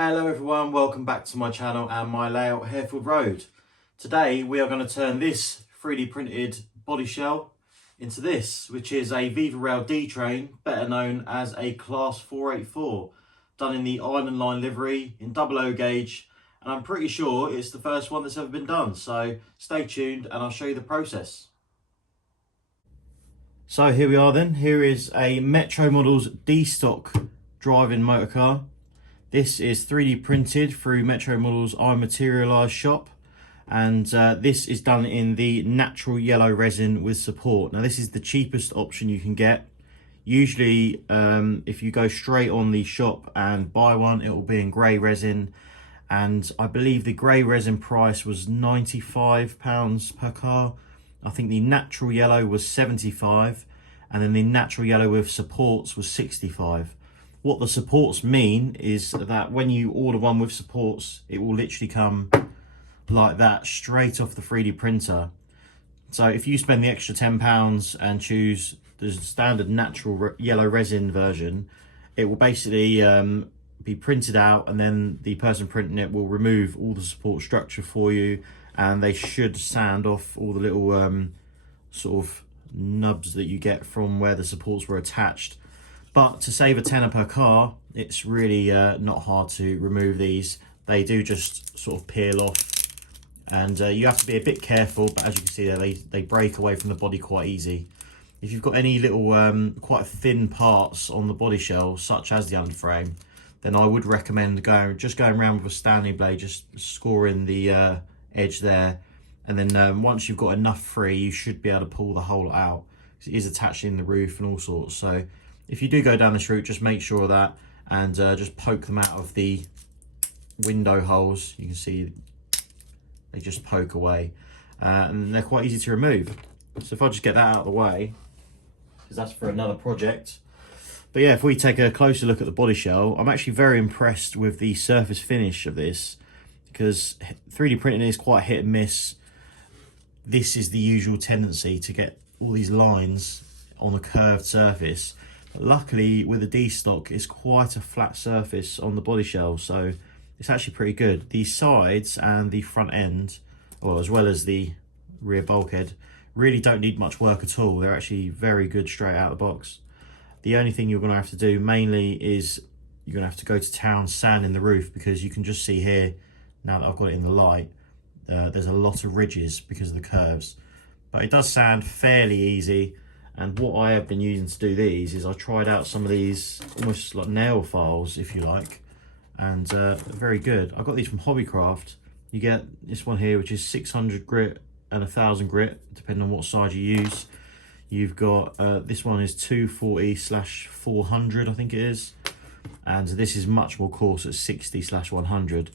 Hello everyone, welcome back to my channel and my layout Harefield Road. Today we are going to turn this 3D printed body shell into this, which is a Vivarail D train, better known as a Class 484, done in the Island Line livery in 00 gauge, and I'm pretty sure it's the first one that's ever been done, so stay tuned and I'll show you the process. So here we are then, here is a Metro Models D-Stock driving motor car. This is 3D printed through Metro Models iMaterialise shop, and this is done in the natural yellow resin with support. Now this is the cheapest option you can get. Usually if you go straight on the shop and buy one, it will be in grey resin, and I believe the grey resin price was £95 per car. I think the natural yellow was 75, and then the natural yellow with supports was 65. What the supports mean is that when you order one with supports, it will literally come like that straight off the 3D printer. So if you spend the extra £10 and choose the standard natural yellow resin version, it will basically be printed out, and then the person printing it will remove all the support structure for you, and they should sand off all the little sort of nubs that you get from where the supports were attached. But to save a tenner per car, it's really not hard to remove these. They do just sort of peel off, and you have to be a bit careful, but as you can see there, they break away from the body quite easy. If you've got any little quite thin parts on the body shell, such as the underframe, then I would recommend going around with a Stanley blade, just scoring the edge there, and then once you've got enough free, you should be able to pull the whole out, because it is attached in the roof and all sorts. So if you do go down this route, just make sure of that, and just poke them out of the window holes. You can see they just poke away, and they're quite easy to remove. So if I just get that out of the way, because that's for another project. But yeah, if we take a closer look at the body shell, I'm actually very impressed with the surface finish of this, because 3D printing is quite hit and miss. This is the usual tendency to get all these lines on a curved surface. Luckily with the D-Stock, it's quite a flat surface on the body shell, so it's actually pretty good. The sides and the front end, well, as well as the rear bulkhead, really don't need much work at all. They're actually very good straight out of the box. The only thing you're going to have to do mainly is you're going to have to go to town sanding the roof, because you can just see here, now that I've got it in the light, there's a lot of ridges because of the curves. But it does sand fairly easy. And what I have been using to do these is I tried out some of these almost like nail files, if you like, and they're very good. I got these from Hobbycraft. You get this one here, which is 600 grit and 1000 grit, depending on what side you use. You've got this one is 240/400, I think it is, and this is much more coarse at 60/100.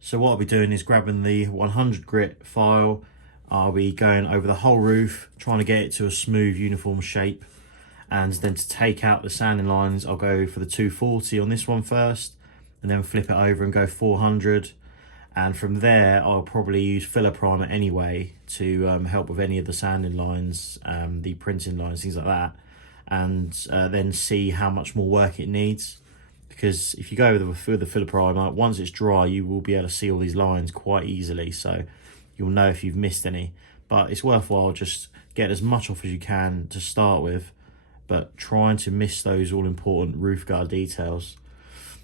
So what I'll be doing is grabbing the 100 grit file. I'll be going over the whole roof, trying to get it to a smooth, uniform shape. And then to take out the sanding lines, I'll go for the 240 on this one first, and then flip it over and go 400. And from there, I'll probably use filler primer anyway to help with any of the sanding lines, the printing lines, things like that. And then see how much more work it needs. Because if you go with the filler primer, once it's dry, you will be able to see all these lines quite easily. So you'll know if you've missed any, but it's worthwhile just get as much off as you can to start with, but trying to miss those all important roof guard details.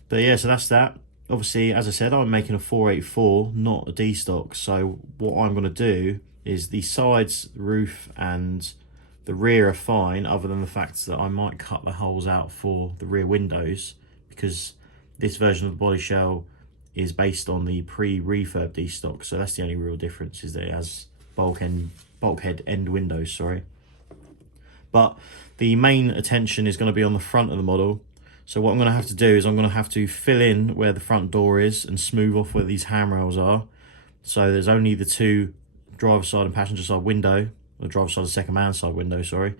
But yeah, so that's that. Obviously, as I said, I'm making a 484, not a D-Stock. So what I'm going to do is the sides, roof and the rear are fine, other than the fact that I might cut the holes out for the rear windows, because this version of the body shell is based on the pre-refurb D-Stock, so that's the only real difference, is that it has bulkhead end windows, sorry. But the main attention is going to be on the front of the model. So what I'm going to have to do is I'm going to have to fill in where the front door is and smooth off where these handrails are. So there's only the two driver's side and passenger side window, or driver's side and second man side window, sorry.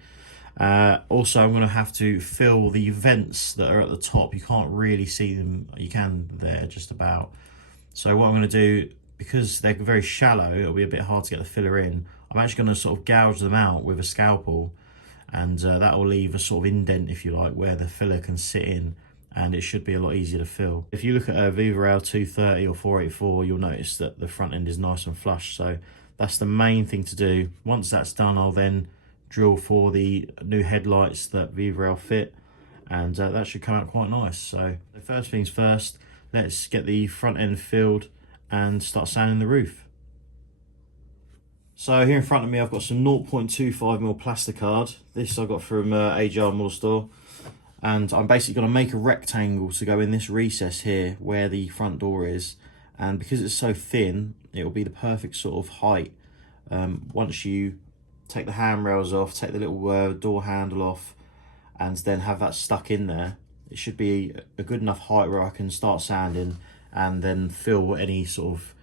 Also, I'm going to have to fill the vents that are at the top. You can't really see them. You can there, just about. So what I'm going to do, because they're very shallow, it'll be a bit hard to get the filler in. I'm actually going to sort of gouge them out with a scalpel, and that will leave a sort of indent, if you like, where the filler can sit in. and it should be a lot easier to fill. If you look at a Vivarail 230 or 484, you'll notice that the front end is nice and flush. So that's the main thing to do. Once that's done, I'll then drill for the new headlights that Vivarail fit, and that should come out quite nice. So the first things first, let's get the front end filled and start sanding the roof. So here in front of me, I've got some 0.25mm plasticard. This I got from AJR Model Store. And I'm basically going to make a rectangle to go in this recess here where the front door is. And because it's so thin, it will be the perfect sort of height. Once you take the handrails off, take the little door handle off, and then have that stuck in there, it should be a good enough height where I can start sanding and then fill any sort of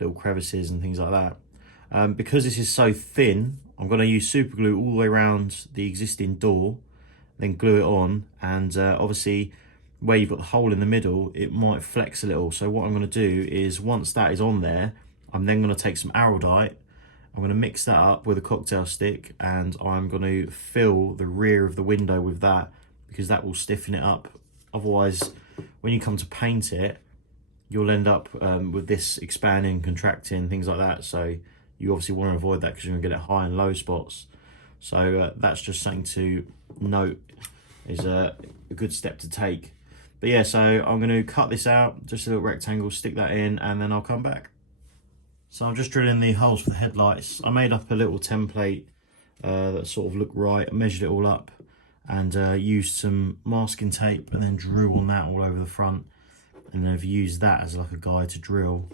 little crevices and things like that. Because this is so thin, I'm going to use super glue all the way around the existing door, then glue it on, and obviously where you've got the hole in the middle, it might flex a little. So what I'm going to do is, once that is on there, I'm then going to take some araldite, I'm going to mix that up with a cocktail stick, and I'm going to fill the rear of the window with that, because that will stiffen it up. Otherwise, when you come to paint it, you'll end up with this expanding, contracting, things like that. So you obviously want to avoid that, because you're going to get it high and low spots. So that's just something to note, is a good step to take. But yeah, so I'm going to cut this out, just a little rectangle, stick that in, and then I'll come back. So I'm just drilling the holes for the headlights. I made up a little template that sort of looked right. I measured it all up and used some masking tape and then drew on that all over the front. And then I've used that as like a guide to drill.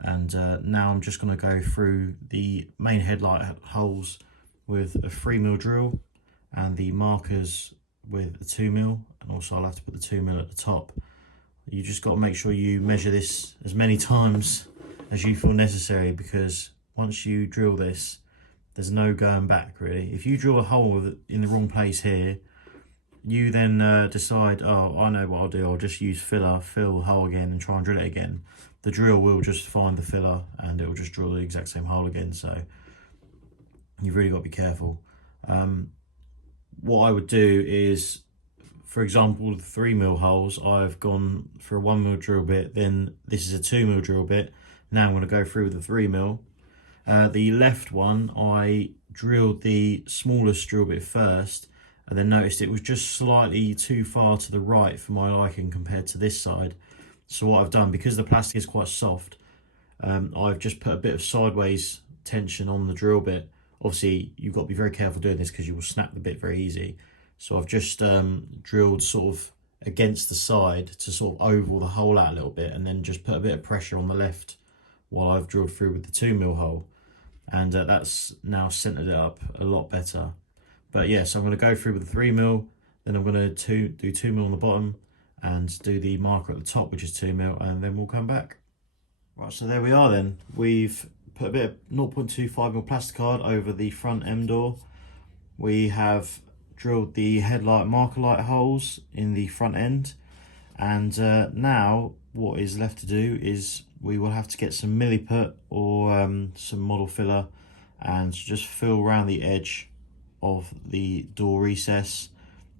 And now I'm just going to go through the main headlight holes with a 3mm drill and the markers with a 2mm, and also I'll have to put the 2mm at the top. You just got to make sure you measure this as many times as you feel necessary, because once you drill this, there's no going back really. If you drill a hole in the wrong place here, you then decide, oh, I know what I'll do, I'll just use filler, fill the hole again and try and drill it again. The drill will just find the filler and it will just drill the exact same hole again. So you've really got to be careful. What I would do is, for example, the 3mm holes, I've gone for a 1mm drill bit, then this is a 2mm drill bit. Now I'm going to go through with the 3mm. The left one, I drilled the smallest drill bit first, and then noticed it was just slightly too far to the right for my liking compared to this side. So what I've done, because the plastic is quite soft, I've just put a bit of sideways tension on the drill bit. Obviously, you've got to be very careful doing this because you will snap the bit very easy. So I've just drilled sort of against the side to sort of oval the hole out a little bit, and then just put a bit of pressure on the left while I've drilled through with the 2mm hole. And that's now centered it up a lot better. But yeah, so I'm going to go through with the 3mm, then I'm going to do 2mm on the bottom and do the marker at the top, which is 2mm, and then we'll come back. Right, so there we are then. We've put a bit of 0.25mm plasticard over the front M door. We have drilled the headlight marker light holes in the front end, and now what is left to do is we will have to get some milliput or some model filler and just fill around the edge of the door recess.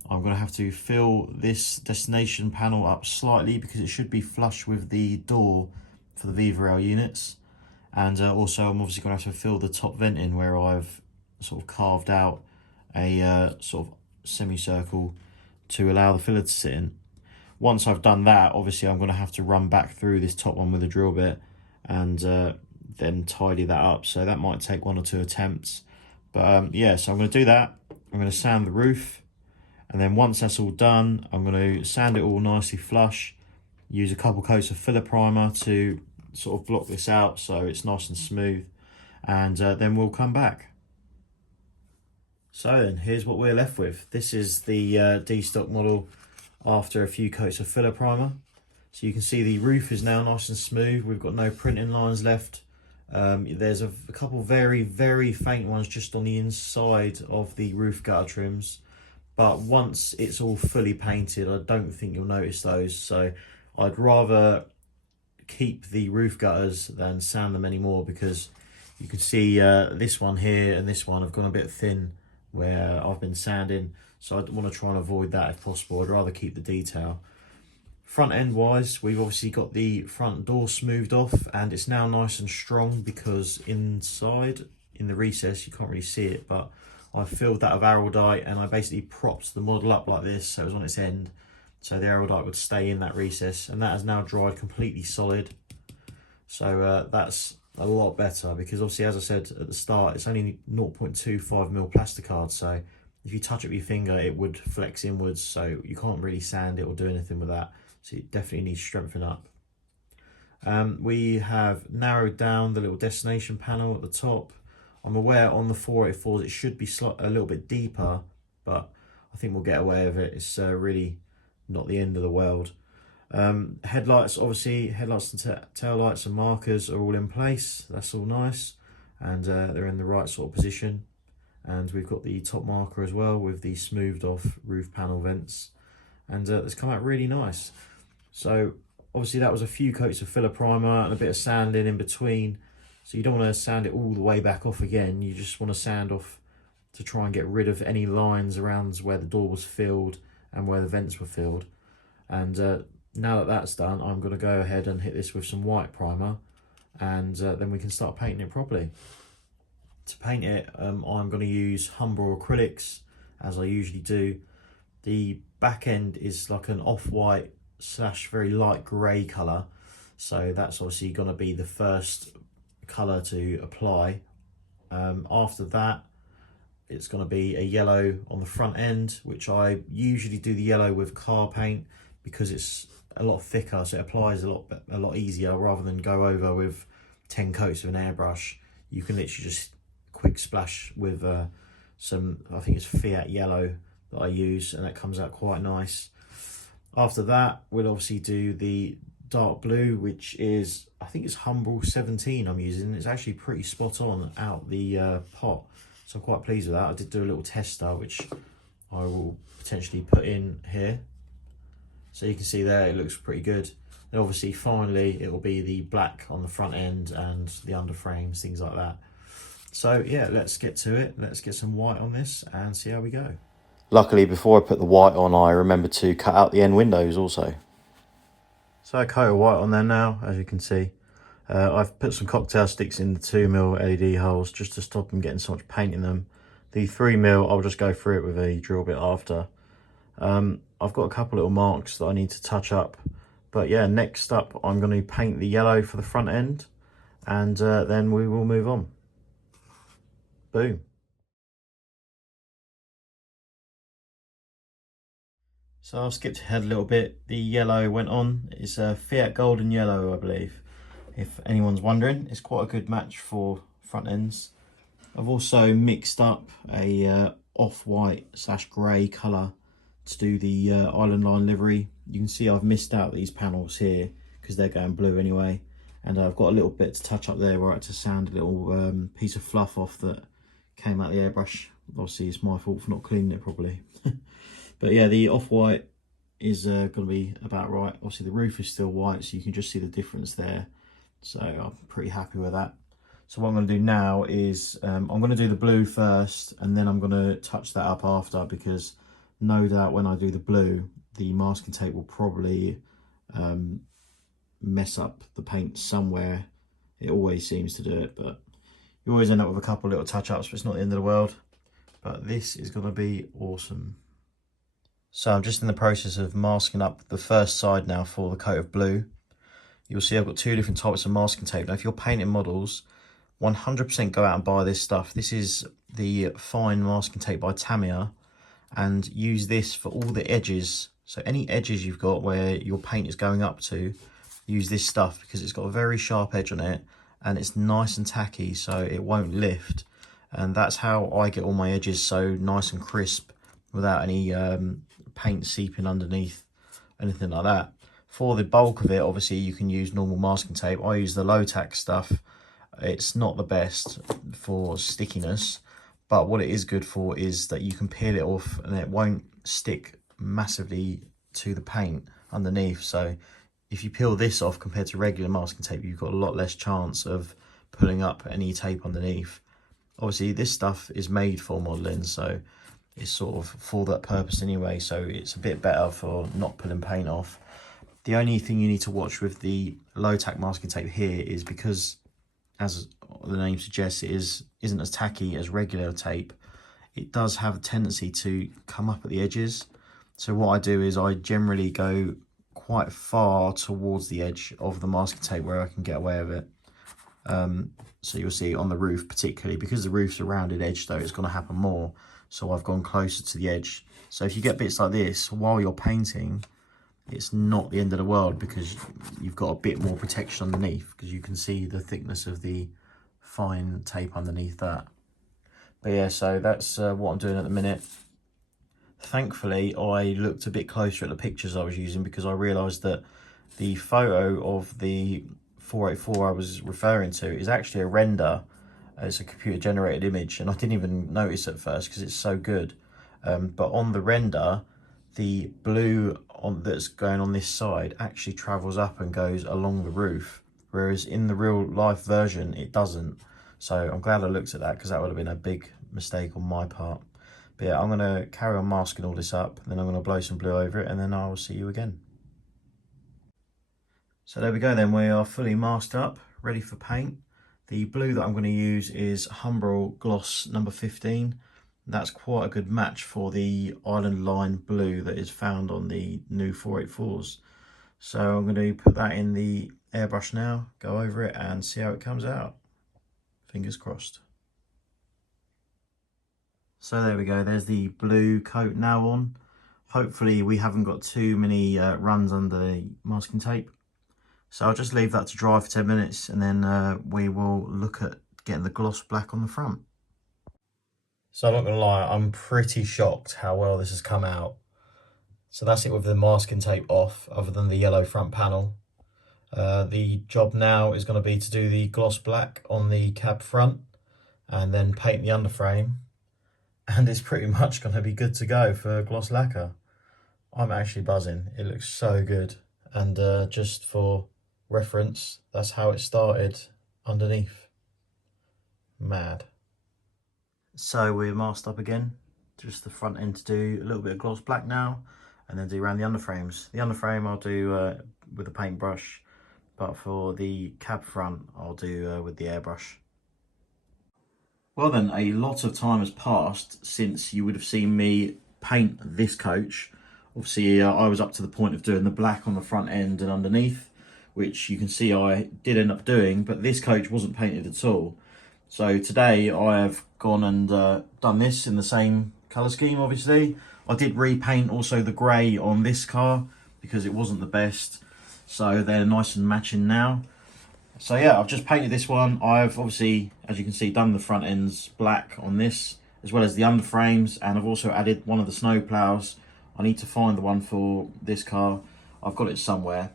I'm going to have to fill this destination panel up slightly because it should be flush with the door for the Vivarail units. And also I'm obviously going to have to fill the top vent in where I've sort of carved out a sort of semicircle to allow the filler to sit in. Once I've done that, obviously I'm going to have to run back through this top one with a drill bit and then tidy that up. So that might take 1 or 2 attempts. But yeah, so I'm going to do that. I'm going to sand the roof. And then once that's all done, I'm going to sand it all nicely flush. Use a couple coats of filler primer to sort of block this out so it's nice and smooth. And then we'll come back. So then, here's what we're left with. This is the D-stock model after a few coats of filler primer. So you can see the roof is now nice and smooth. We've got no printing lines left. There's a couple very, very faint ones just on the inside of the roof gutter trims. But once it's all fully painted, I don't think you'll notice those. So I'd rather keep the roof gutters than sand them anymore, because you can see this one here and this one have gone a bit thin where I've been sanding. So I want to try and avoid that if possible. I'd rather keep the detail. Front end wise, we've obviously got the front door smoothed off, and it's now nice and strong because inside in the recess you can't really see it, but I filled that with araldite and I basically propped the model up like this so it was on its end, so the araldite would stay in that recess, and that has now dried completely solid. So that's a lot better because obviously, as I said at the start, it's only 0.25mm plasticard, so if you touch it with your finger it would flex inwards, so you can't really sand it or do anything with that, so it definitely needs strengthening up. We have narrowed down the little destination panel at the top. I'm aware on the 484s it should be a little bit deeper, but I think we'll get away with it. It's really not the end of the world. Headlights, obviously, headlights and tail lights and markers are all in place. That's all nice, and they're in the right sort of position. And we've got the top marker as well with the smoothed off roof panel vents, and it's come out really nice. So obviously that was a few coats of filler primer and a bit of sanding in between, so you don't want to sand it all the way back off again. You just want to sand off to try and get rid of any lines around where the door was filled and where the vents were filled. And now that that's done, I'm going to go ahead and hit this with some white primer, and then we can start painting it properly. To paint it, I'm going to use Humber acrylics, as I usually do. The back end is like an off-white / very light grey colour, so that's obviously going to be the first colour to apply. After that, it's going to be a yellow on the front end, which I usually do the yellow with car paint because it's a lot thicker, so it applies a lot easier rather than go over with 10 coats of an airbrush. You can literally just quick splash with some, I think it's Fiat yellow that I use, and that comes out quite nice. After that, we'll obviously do the dark blue, which is, I think it's Humble 17 I'm using. It's actually pretty spot on out the pot, so I'm quite pleased with that. I did do a little tester, which I will potentially put in here. So you can see there, it looks pretty good. And obviously, finally, it will be the black on the front end and the underframes, things like that. So yeah, let's get to it. Let's get some white on this and see how we go. Luckily, before I put the white on, I remembered to cut out the end windows also. So I coat white on there now, as you can see. I've put some cocktail sticks in the 2mm LED holes just to stop them getting so much paint in them. The 3mm, I'll just go through it with a drill bit after. I've got a couple little marks that I need to touch up. But yeah, next up, I'm going to paint the yellow for the front end, and then we will move on. Boom. So I'll skip ahead a little bit. The yellow went on. It's a Fiat Golden Yellow, I believe. If anyone's wondering, it's quite a good match for front ends. I've also mixed up a off-white / grey colour to do the Island Line livery. You can see I've missed out these panels here because they're going blue anyway. And I've got a little bit to touch up there where I had to sand a little piece of fluff off that came out the airbrush. Obviously, it's my fault for not cleaning it properly. But yeah, the off-white is going to be about right. Obviously, the roof is still white, so you can just see the difference there. So I'm pretty happy with that. So what I'm going to do now is I'm going to do the blue first, and then I'm going to touch that up after, because no doubt when I do the blue, the masking tape will probably mess up the paint somewhere. It always seems to do it, but you always end up with a couple little touch-ups, but it's not the end of the world. But this is going to be awesome. So I'm just in the process of masking up the first side now for the coat of blue. You'll see I've got two different types of masking tape. Now, if you're painting models, 100% go out and buy this stuff. This is the fine masking tape by Tamiya, and use this for all the edges. So any edges you've got where your paint is going up to, use this stuff because it's got a very sharp edge on it and it's nice and tacky, so it won't lift. And that's how I get all my edges so nice and crisp without any paint seeping underneath, anything like that. For the bulk of it, obviously you can use normal masking tape. I use the low tack stuff. It's not the best for stickiness, but what it is good for is that you can peel it off and it won't stick massively to the paint underneath. So if you peel this off compared to regular masking tape, you've got a lot less chance of pulling up any tape underneath. Obviously this stuff is made for modelling, so it's sort of for that purpose anyway, so it's a bit better for not pulling paint off. The only thing you need to watch with the low tack masking tape here is because, as the name suggests, it isn't as tacky as regular tape. It does have a tendency to come up at the edges. So what I do is I generally go quite far towards the edge of the masking tape where I can get away with it. So you'll see on the roof particularly, because the roof's a rounded edge though, it's going to happen more. So I've gone closer to the edge. So if you get bits like this while you're painting, it's not the end of the world because you've got a bit more protection underneath, because you can see the thickness of the fine tape underneath that. But yeah, so that's what I'm doing at the minute. Thankfully, I looked a bit closer at the pictures I was using because I realised that the photo of the 484 I was referring to is actually a render. It's a computer generated image, and I didn't even notice at first because it's so good. But on the render, the blue that's going on this side actually travels up and goes along the roof, whereas in the real life version it doesn't. So I'm glad I looked at that because that would have been a big mistake on my part. But yeah, I'm going to carry on masking all this up, then I'm going to blow some blue over it, and then I will see you again. So there we go then, we are fully masked up, ready for paint. The blue that I'm going to use is Humbrol Gloss number 15. That's quite a good match for the Island Line blue that is found on the new 484s. So I'm going to put that in the airbrush now, go over it and see how it comes out. Fingers crossed. So there we go, there's the blue coat now on. Hopefully we haven't got too many runs under the masking tape. So I'll just leave that to dry for 10 minutes and then we will look at getting the gloss black on the front. So I'm not going to lie, I'm pretty shocked how well this has come out. So that's it with the masking tape off, other than the yellow front panel. The job now is going to be to do the gloss black on the cab front and then paint the underframe. And it's pretty much going to be good to go for gloss lacquer. I'm actually buzzing, it looks so good. And just for reference, that's how it started underneath. Mad. So we're masked up again, just the front end to do a little bit of gloss black now, and then do around the underframes. The underframe I'll do with a paintbrush, but for the cab front I'll do with the airbrush. Well then, a lot of time has passed since you would have seen me paint this coach. Obviously I was up to the point of doing the black on the front end and underneath, which you can see I did end up doing, but this coach wasn't painted at all. So today I have gone and done this in the same colour scheme, obviously. I did repaint also the grey on this car because it wasn't the best. So they're nice and matching now. So yeah, I've just painted this one. I've obviously, as you can see, done the front ends black on this, as well as the underframes, and I've also added one of the snow plows. I need to find the one for this car. I've got it somewhere.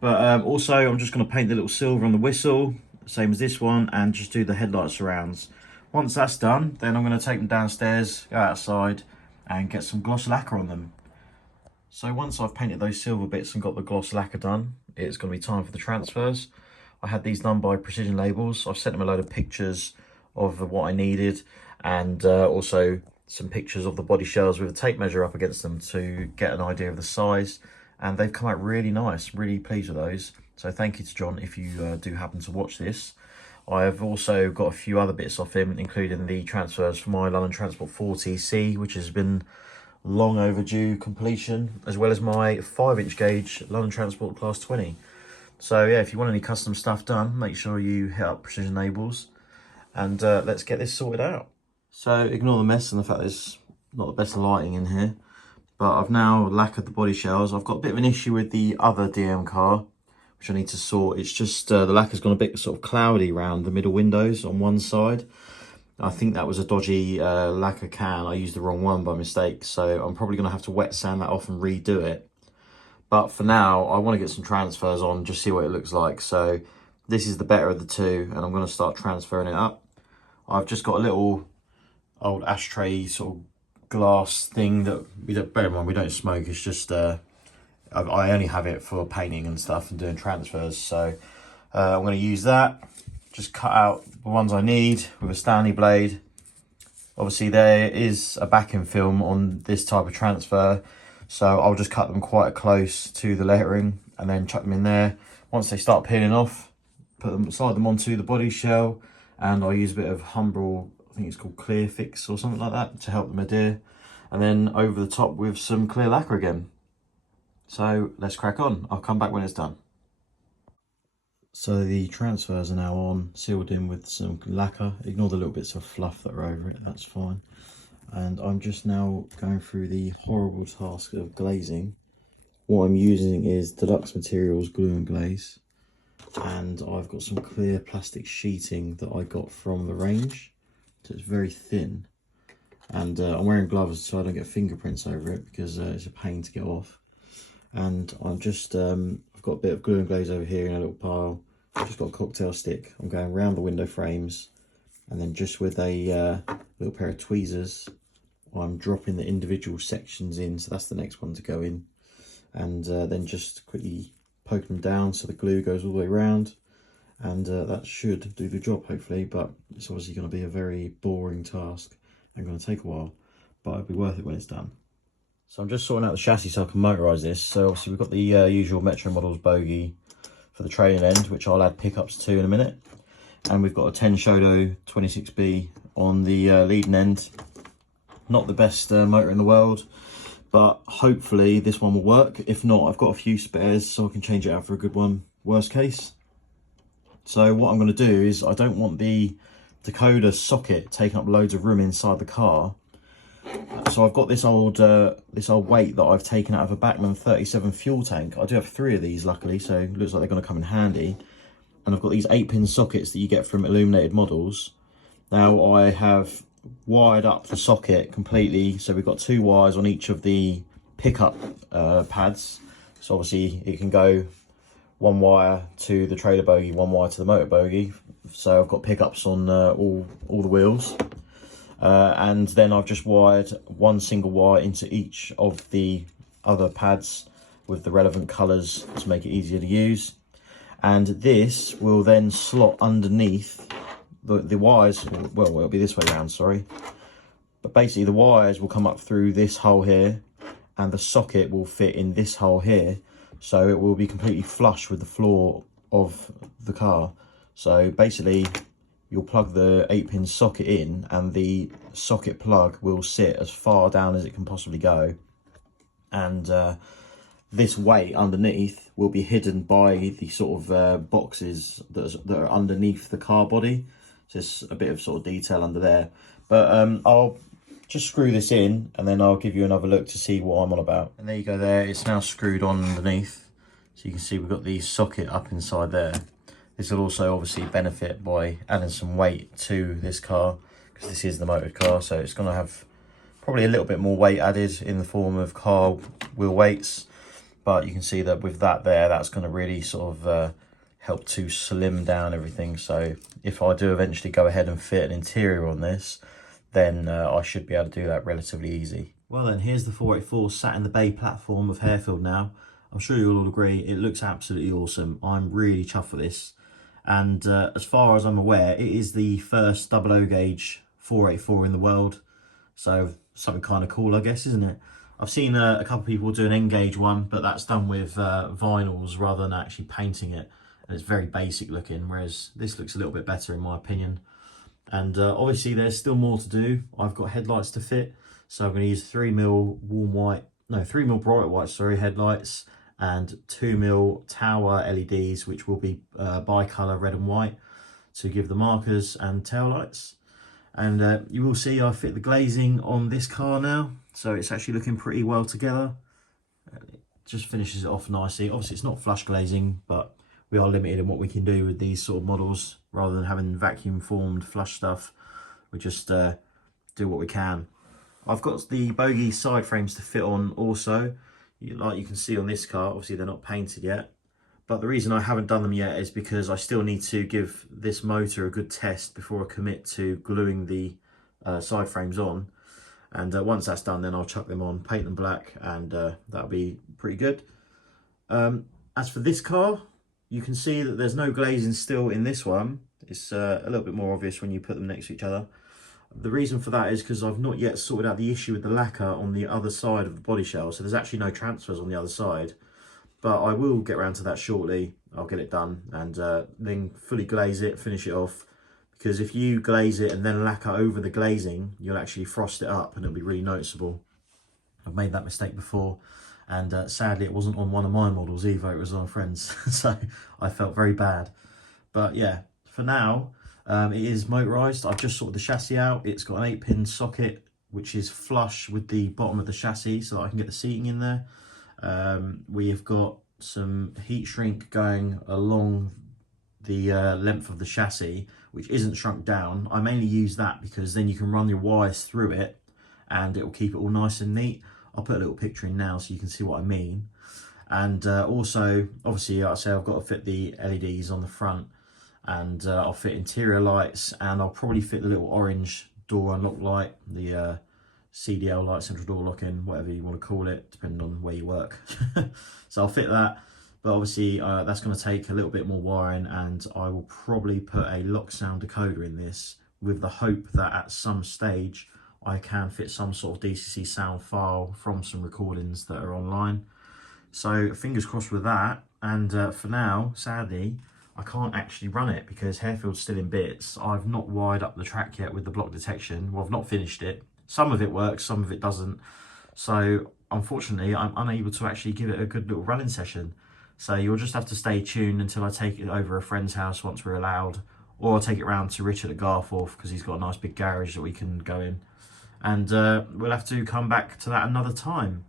But also I'm just going to paint the little silver on the whistle, same as this one, and just do the headlight surrounds. Once that's done, then I'm going to take them downstairs, go outside and get some gloss lacquer on them. So once I've painted those silver bits and got the gloss lacquer done, it's going to be time for the transfers. I had these done by Precision Labels. I've sent them a load of pictures of what I needed, and also some pictures of the body shells with a tape measure up against them to get an idea of the size, and they've come out really nice. Really pleased with those. So thank you to John if you do happen to watch this. I have also got a few other bits off him, including the transfers for my London Transport 40C, which has been long overdue completion, as well as my 5-inch gauge London Transport Class 20. So yeah, if you want any custom stuff done, make sure you hit up Precision Labels, and let's get this sorted out. So ignore the mess and the fact there's not the best lighting in here, but I've now lacquered the body shells. I've got a bit of an issue with the other DM car, which I need to sort. It's just the lacquer's gone a bit sort of cloudy around the middle windows on one side. I think that was a dodgy lacquer can. I used the wrong one by mistake, so I'm probably going to have to wet sand that off and redo it. But for now, I want to get some transfers on, just see what it looks like. So this is the better of the two, and I'm going to start transferring it up. I've just got a little old ashtray sort of glass thing that we don't, bear in mind, we don't smoke. It's just I only have it for painting and stuff and doing transfers. So I'm going to use that. Just cut out the ones I need with a Stanley blade. Obviously there is a backing film on this type of transfer, so I'll just cut them quite close to the lettering and then chuck them in there. Once they start peeling off, slide them onto the body shell, and I use a bit of Humbrol, I think it's called Clear Fix or something like that, to help them adhere. And then over the top with some clear lacquer again. So let's crack on. I'll come back when it's done. So the transfers are now on, sealed in with some lacquer. Ignore the little bits of fluff that are over it, that's fine. And I'm just now going through the horrible task of glazing. What I'm using is Deluxe Materials Glue and Glaze. And I've got some clear plastic sheeting that I got from the range. So it's very thin. And I'm wearing gloves so I don't get fingerprints over it, because it's a pain to get off. And I'm just, I've got a bit of glue and glaze over here in a little pile. I've just got a cocktail stick. I'm going around the window frames, and then just with a little pair of tweezers, I'm dropping the individual sections in. So that's the next one to go in. And then just quickly poke them down so the glue goes all the way around. And that should do the job, hopefully, but it's obviously going to be a very boring task and going to take a while, but it'll be worth it when it's done. So I'm just sorting out the chassis so I can motorise this. So obviously we've got the usual Metro Models bogie for the trailing end, which I'll add pickups to in a minute. And we've got a 10 Shodo 26B on the leading end. Not the best motor in the world, but hopefully this one will work. If not, I've got a few spares so I can change it out for a good one, worst case. So what I'm going to do is, I don't want the decoder socket taking up loads of room inside the car. So I've got this old weight that I've taken out of a Bachmann 37 fuel tank. I do have 3 of these, luckily, so it looks like they're going to come in handy. And I've got these 8-pin sockets that you get from Illuminated Models. Now I have wired up the socket completely, so we've got 2 wires on each of the pickup pads. So obviously it can go 1 wire to the trailer bogie, 1 wire to the motor bogie. So I've got pickups on all the wheels. And then I've just wired 1 single wire into each of the other pads with the relevant colours to make it easier to use. And this will then slot underneath the wires. Well, it'll be this way around, sorry. But basically the wires will come up through this hole here, and the socket will fit in this hole here. So it will be completely flush with the floor of the car. So basically you'll plug the 8-pin socket in, and the socket plug will sit as far down as it can possibly go. And this weight underneath will be hidden by the sort of boxes that are underneath the car body. So it's a bit of sort of detail under there. But I'll just screw this in, and then I'll give you another look to see what I'm on about. And there you go there, it's now screwed on underneath. So you can see we've got the socket up inside there. This will also obviously benefit by adding some weight to this car, because this is the motored car, so it's going to have probably a little bit more weight added in the form of car wheel weights. But you can see that with that there, that's going to really sort of help to slim down everything. So if I do eventually go ahead and fit an interior on this, then I should be able to do that relatively easy. Well then, here's the 484 sat in the bay platform of Harefield now. I'm sure you'll all agree, it looks absolutely awesome. I'm really chuffed with this. And as far as I'm aware, it is the first 00 gauge 484 in the world. So something kind of cool, I guess, isn't it? I've seen a couple of people do an N-gauge one, but that's done with vinyls rather than actually painting it. And it's very basic looking, whereas this looks a little bit better in my opinion. And obviously there's still more to do. I've got headlights to fit. So I'm going to use 3mm bright white, sorry, headlights, and 2mm tower LEDs, which will be bi-colour red and white, to give the markers and tail lights. And you will see I fit the glazing on this car now, so it's actually looking pretty well together. It just finishes it off nicely. Obviously it's not flush glazing, but we are limited in what we can do with these sort of models. Rather than having vacuum formed flush stuff, we just do what we can. I've got the bogie side frames to fit on also. Like you can see on this car, obviously they're not painted yet. But the reason I haven't done them yet is because I still need to give this motor a good test before I commit to gluing the side frames on. And once that's done, then I'll chuck them on, paint them black, and that'll be pretty good. As for this car, you can see that there's no glazing still in this one. It's a little bit more obvious when you put them next to each other. The reason for that is because I've not yet sorted out the issue with the lacquer on the other side of the body shell. So there's actually no transfers on the other side. but I will get around to that shortly. I'll get it done and then fully glaze it, finish it off. Because if you glaze it and then lacquer over the glazing, you'll actually frost it up and it'll be really noticeable. I've made that mistake before, and sadly it wasn't on one of my models either, it was on a friend's. So I felt very bad. But yeah, for now, it is motorised. I've just sorted the chassis out. It's got an 8-pin socket, which is flush with the bottom of the chassis so that I can get the seating in there. We have got some heat shrink going along the length of the chassis, which isn't shrunk down. I mainly use that because then you can run your wires through it and it will keep it all nice and neat. I'll put a little picture in now so you can see what I mean. And also, obviously, like I say, I've got to fit the LEDs on the front, and I'll fit interior lights, and I'll probably fit the little orange door unlock light, the CDL light, central door locking, whatever you want to call it, depending on where you work. So I'll fit that. But obviously that's going to take a little bit more wiring, and I will probably put a lock sound decoder in this with the hope that at some stage I can fit some sort of DCC sound file from some recordings that are online. So fingers crossed with that. And for now, sadly, I can't actually run it because Hairfield's still in bits. I've not wired up the track yet with the block detection. Well, I've not finished it. Some of it works, some of it doesn't. So unfortunately, I'm unable to actually give it a good little running session. So you'll just have to stay tuned until I take it over a friend's house once we're allowed, or I'll take it round to Richard at Garforth because he's got a nice big garage that we can go in. And we'll have to come back to that another time.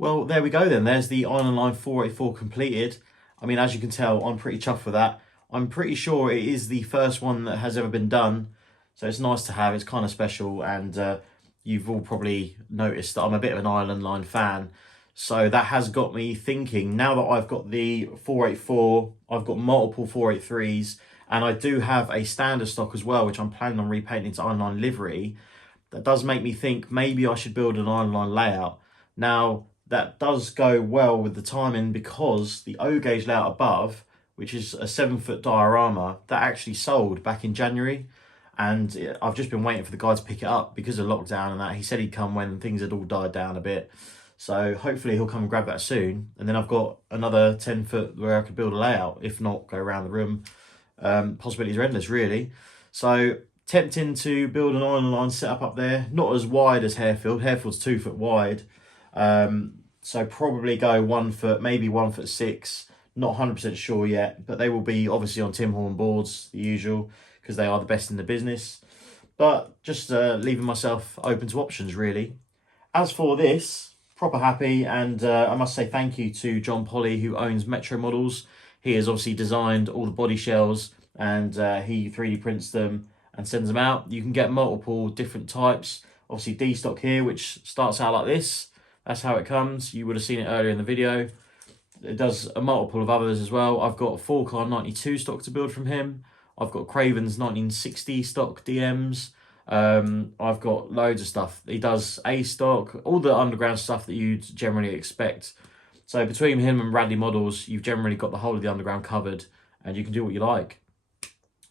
Well, there we go then. There's the Island Line 484 completed. I mean, as you can tell, I'm pretty chuffed with that. I'm pretty sure it is the first one that has ever been done. So it's nice to have. It's kind of special. And you've all probably noticed that I'm a bit of an Island Line fan. So that has got me thinking, now that I've got the 484, I've got multiple 483s, and I do have a standard stock as well, which I'm planning on repainting to Island Line livery. That does make me think maybe I should build an Island Line layout. Now, that does go well with the timing because the O-gauge layout above, which is a 7-foot diorama, that actually sold back in January. And I've just been waiting for the guy to pick it up because of lockdown and that. He said he'd come when things had all died down a bit. So hopefully he'll come and grab that soon. And then I've got another 10-foot where I could build a layout. If not, go around the room. Possibilities are endless, really. So tempting to build an Island Line setup up there. Not as wide as Harefield. Harefield's 2 foot wide. So probably go 1 foot, maybe 1'6". Not 100% sure yet, but they will be obviously on Tim Horn boards, the usual, because they are the best in the business. But just leaving myself open to options, really. As for this, proper happy, and I must say thank you to John Polly, who owns Metro Models. He has obviously designed all the body shells, and he 3D prints them and sends them out. You can get multiple different types. Obviously D stock here, which starts out like this. That's how it comes. You would have seen it earlier in the video. It does a multiple of others as well. I've got a 4Car 92 stock to build from him. I've got Craven's 1960 stock DMs. I've got loads of stuff. He does A stock, all the underground stuff that you'd generally expect. So between him and Radley Models, you've generally got the whole of the underground covered, and you can do what you like.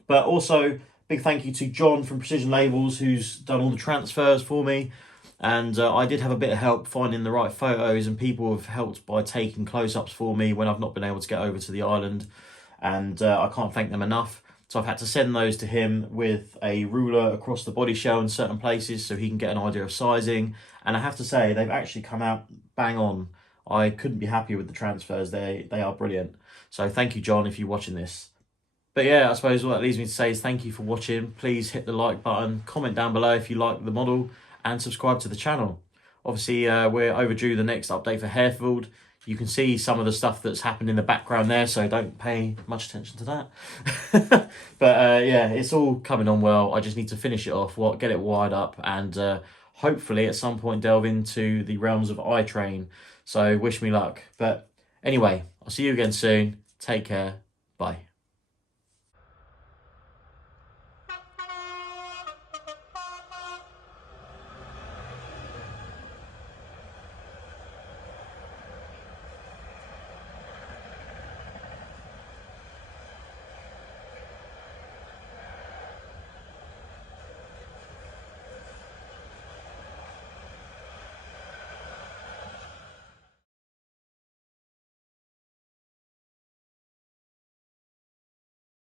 But also, big thank you to John from Precision Labels, who's done all the transfers for me. And I did have a bit of help finding the right photos, and people have helped by taking close-ups for me when I've not been able to get over to the island. And I can't thank them enough. So I've had to send those to him with a ruler across the body shell in certain places so he can get an idea of sizing. And I have to say, they've actually come out bang on. I couldn't be happier with the transfers. They are brilliant. So thank you, John, if you're watching this. But yeah, I suppose all that leaves me to say is thank you for watching. Please hit the like button, comment down below if you like the model, and subscribe to the channel. Obviously, we're overdue the next update for Harefield. You can see some of the stuff that's happened in the background there, so don't pay much attention to that. But yeah, it's all coming on well. I just need to finish it off, get it wired up, and hopefully at some point delve into the realms of iTrain. So wish me luck. But anyway, I'll see you again soon. Take care. Bye.